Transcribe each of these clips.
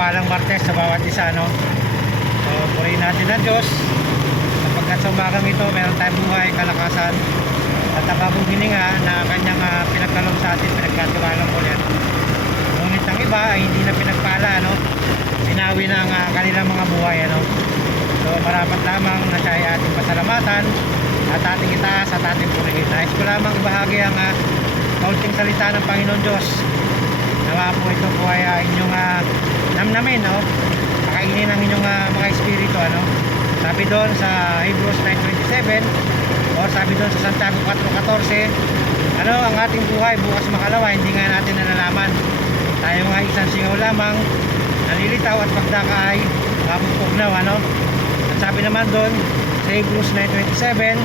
mapagpalang Martes sa bawat isa, no? So purihin natin ang Diyos sapagkat sa umagang ito meron tayong buhay, kalakasan at tababong hininga na kanyang pinagkaloob sa atin, pinagkatiwalang ulit. Ngunit ang iba ay hindi na pinagpala, no? Sinawi ng kanilang mga buhay, ano? So marapat lamang na siya ay ating pasalamatan at ating itaas at ating purihin. Nais ko lamang ibahagi ang kaunting salita ng Panginoon Diyos. Nawa po ito po ay inyong namnamin, no? Pakainin ng inyong mga espiritu, ano? Sabi doon sa Hebrews 9:27 o sabi doon sa Santiago 4:14, ano ang ating buhay bukas makalawa, hindi nga natin nalalaman. Tayo nga isang singaw lamang, nalilitaw at pagdaka ay mapupugnaw, ano? At sabi naman doon sa Hebrews 9:27,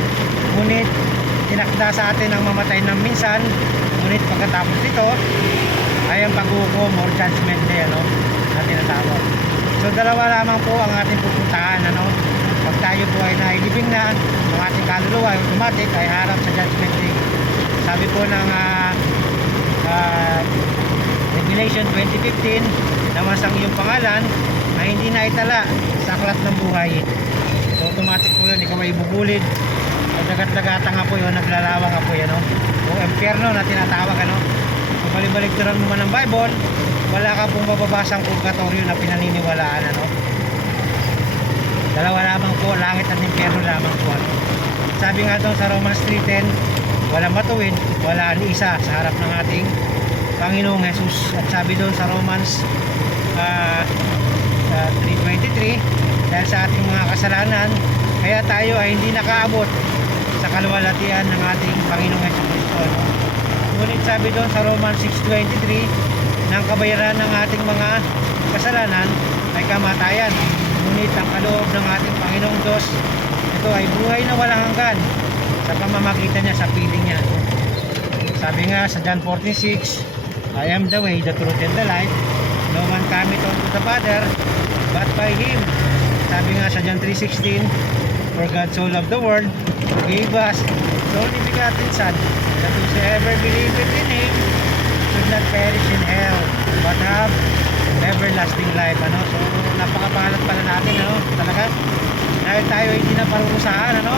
ngunit tinakda sa atin ang mamatay ng minsan, ngunit pagkatapos nito ay ang paghukom or judgment day, ano, na tinatawag. So dalawa lamang po ang ating pupuntahan, ano? Pag tayo po ay nailibing na, ang ating kaluluwa ay automatic ay harap sa judgment day. Sabi po ng Revelation 20:15, naman ang iyong pangalan ay hindi na itala sa aklat ng buhay. So automatic po yun, ikaw ay ibubulid o dagat-dagata nga po yun, naglalawang nga po yun, no? O impyerno na tinatawag, ano? Kung balik-balikturan mo man ng Bible, wala ka pong mababasang purgatorio na pinaniniwalaan, ano? Dalawa lamang po, langit at impyerno lamang po, ano? Sabi nga doon sa Romans 3:10, walang matuwid, wala ni isa sa harap ng ating Panginoong Jesus. At sabi doon sa Romans 3:23, dahil sa ating mga kasalanan, kaya tayo ay hindi nakaabot sa kaluwalhatian ng ating Panginoong Jesucristo, no? Ngunit sabi doon sa Romans 6:23, ng kabayaran ng ating mga kasalanan ay kamatayan, ngunit ang kaloob ng ating Panginoong Diyos, ito ay buhay na walang hanggan sa pamamagitan niya sa piling niya. Sabi nga sa John 14:6, I am the way, the truth and the life, no man cometh unto the Father but by Him. Sabi nga sa John 3:16, for God so loved the world, gave us His only begotten Son, that whosoever believeth in Him should not perish in hell, but have everlasting life, ano? So napakapangalat pala natin, ano? Talaga, dahil tayo hindi na parurusahan, ano?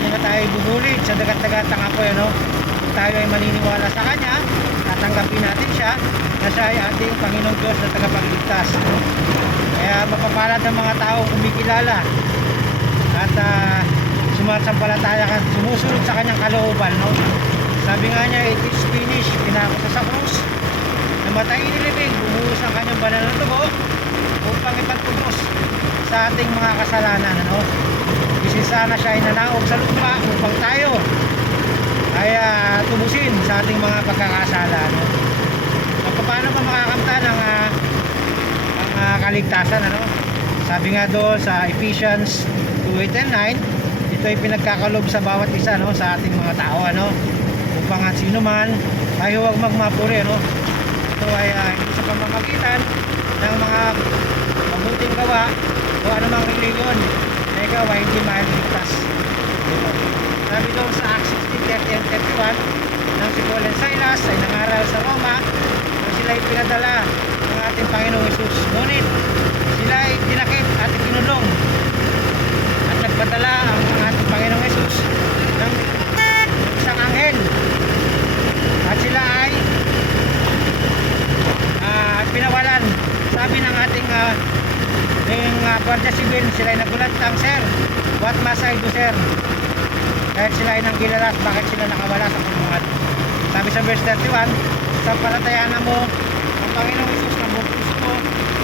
Hindi na tayo bubulit sa dagat-dagatang apoy, ano? Tayo ay maniniwala sa Kanya, tatanggapin natin siya na siya ay ating Panginoong Diyos na tagapagligtas, no? Kaya mapapalad ang mga tao kumikilala at sumasampalataya ka, sumusunod sa Kanyang kalooban, no? Sabi nga niya, it is finished, pinako sa krus, namatay inilibing, bumuhos ang Kanyang banal na dugo upang ipagtubos sa ating mga kasalanan, ano? Kasi sana siya ay nanaog sa lupa upang tayo ay tubusin sa ating mga pagkakasala, no? So, paano ba makakamta ng ang kaligtasan, ano? Sabi nga doon sa Ephesians 2:8-9, ito ay pinagkakalob sa bawat isa, no? Sa ating mga tao, ano? Upang at sino man ay huwag magmapuri, ano? Ito ay hindi sa pamamagitan ng mga mabuting gawa o anumang reliyon na ikaw ay hindi mailigtas. Sabi doon sa Acts 16:30-31, nang si Paul and Silas ay nangaral sa Roma, nang sila ay pinadala ng ating Panginoong Jesus, ngunit sila ay dinakip at ikinulong, at nagpadala ang ating Panginoong Jesus ng isang anghel, at sila ay pinawalan. Sabi ng ating Guardia Civil, sila ay nagulantang, sir, what must I do, sir? Kahit sila ay nanggilalas, bakit sila nakawala sa kulungan? Sabi sa verse 31, sampalatayanan mo ang Panginoong Jesus ng buong puso mo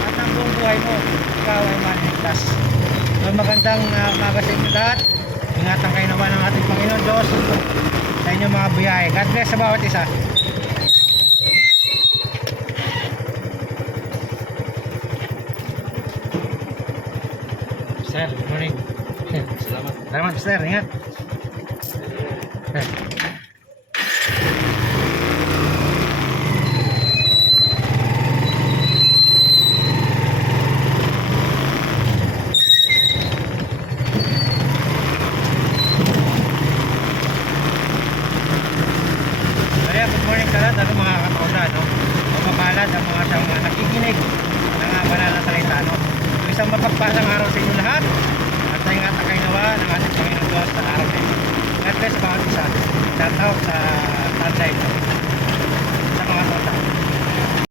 at ng buong buhay mo, ikaw ay maniligtas. So magandang umaga sa inyo lahat. Ingatan kayo naman ng ating Panginoon Diyos sa inyong mga biyahe. God bless sa bawat isa. Sir, good morning. Salamat. Salamat, sir. Ingat. Good morning sa lahat, mga katroda, no? Mapapalad ang mga nakikinig ng pananasalita, no? So, isang mapagpalang araw sa inyo lahat at ingatan kayo nawa ng ating Panginoon Diyos sa araw na ito. God bless sa bawat isa. Shout out sa Tanday sa mga tota.